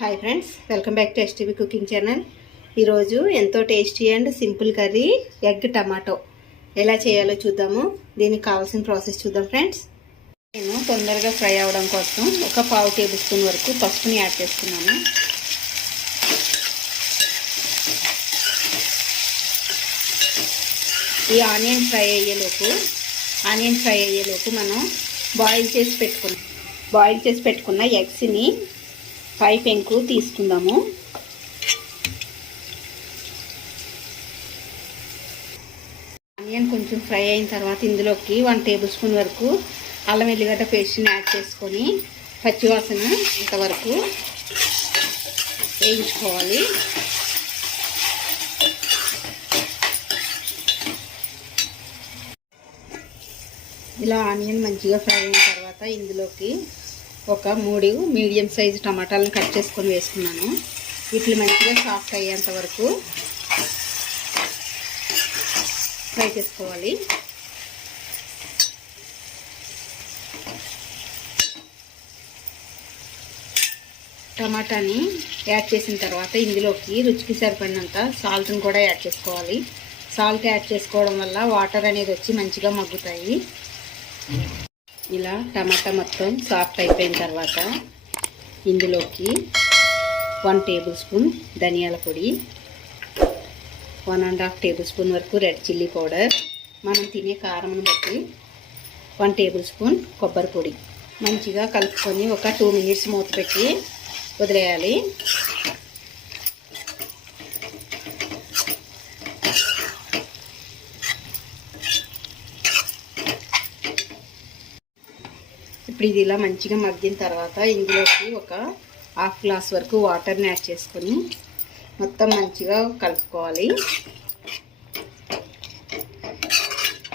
Hi friends, welcome back to STV cooking channel. ఈరోజు ఎంతో tasty and simple curry egg tomato ఎలా చేయాలో చూద్దాము. దీనికి కావాల్సిన ప్రాసెస్ చూద్దాం ఫ్రెండ్స్. నేను తొందరగా ఫ్రై అవ్వడం కోసం ఒక పావు టేబుల్ స్పూన్ వరకు పసుపుని యాడ్ చేసుకున్నాను. ఈ ఆనియన్ ఫ్రై అయ్యేలోపు మనం బాయిల్ చేసి పెట్టుకున్న ఎగ్స్ని 5 పెంకు తీసుకుందాము. ఆనియన్ కొంచెం ఫ్రై అయిన తర్వాత ఇందులోకి 1 టేబుల్ స్పూన్ వరకు అల్లం ఎల్లిగడ్డ పేస్ట్ని యాడ్ చేసుకొని పచ్చివాసన ఇంతవరకు వేయించుకోవాలి. ఇలా ఆనియన్ మంచిగా ఫ్రై అయిన తర్వాత ఇందులోకి ఒక 3 మీడియం సైజు టమాటాలను కట్ చేసుకొని వేసుకున్నాను. వీటిని మంచిగా సాఫ్ట్ అయ్యేంత వరకు ఫ్రై చేసుకోవాలి. టమాటాని యాడ్ చేసిన తర్వాత ఇందులోకి రుచికి సరిపడినంత సాల్ట్ని కూడా యాడ్ చేసుకోవాలి. సాల్ట్ యాడ్ చేసుకోవడం వల్ల వాటర్ అనేది వచ్చి మంచిగా మగ్గుతాయి. ఇలా టమాటా మొత్తం సాఫ్ట్ అయిపోయిన తర్వాత ఇందులోకి 1 టేబుల్ స్పూన్ ధనియాల పొడి, 1.5 టేబుల్ స్పూన్ వరకు రెడ్ చిల్లీ పౌడర్, మనం తినే కారంను బట్టి 1 టేబుల్ స్పూన్ కొబ్బరి పొడి మంచిగా కలుపుకొని ఒక 2 మినిట్స్ మూత పెట్టి వదిలేయాలి. ఇప్పుడు ఇది ఇలా మంచిగా మగ్గిన తర్వాత ఇందులోకి ఒక 1/2 గ్లాస్ వరకు వాటర్ని యాడ్ చేసుకొని మొత్తం మంచిగా కలుపుకోవాలి.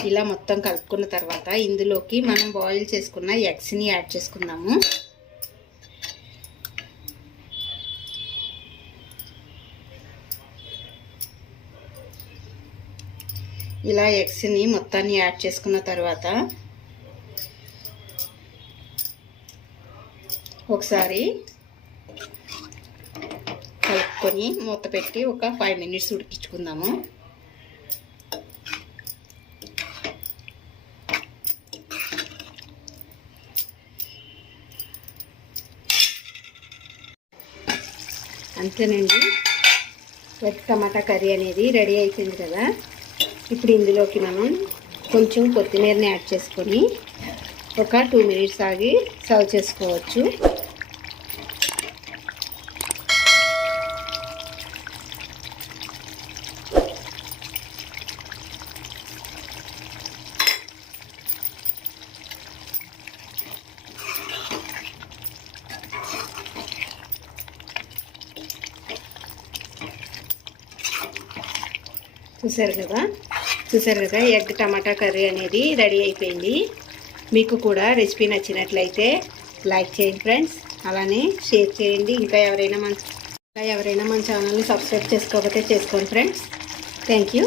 ఇలా మొత్తం కలుపుకున్న తర్వాత ఇందులోకి మనం బాయిల్ చేసుకున్న ఎగ్స్ని యాడ్ చేసుకుందాము. ఇలా ఎగ్స్ని మొత్తాన్ని యాడ్ చేసుకున్న తర్వాత ఒకసారి కలుపుకొని మూత పెట్టి ఒక 5 మినిట్స్ ఉడికించుకుందాము. అంతేనండి, ఎగ్ టమాటా కర్రీ అనేది రెడీ అయిపోయింది కదా. ఇప్పుడు ఇందులోకి మనం కొంచెం కొత్తిమీరని యాడ్ చేసుకొని ఒక 2 మినిట్స్ ఆగి సర్వ్ చేసుకోవచ్చు. చూసారు కదా ఎగ్ టమాటా కర్రీ అనేది రెడీ అయిపోయింది. మీకు కూడా రెసిపీ నచ్చినట్లయితే లైక్ చేయండి ఫ్రెండ్స్, అలానే షేర్ చేయండి. ఇంకా ఎవరైనా మన ఛానల్ని సబ్స్క్రైబ్ చేసుకోకపోతే చేసుకోండి ఫ్రెండ్స్. Thank you.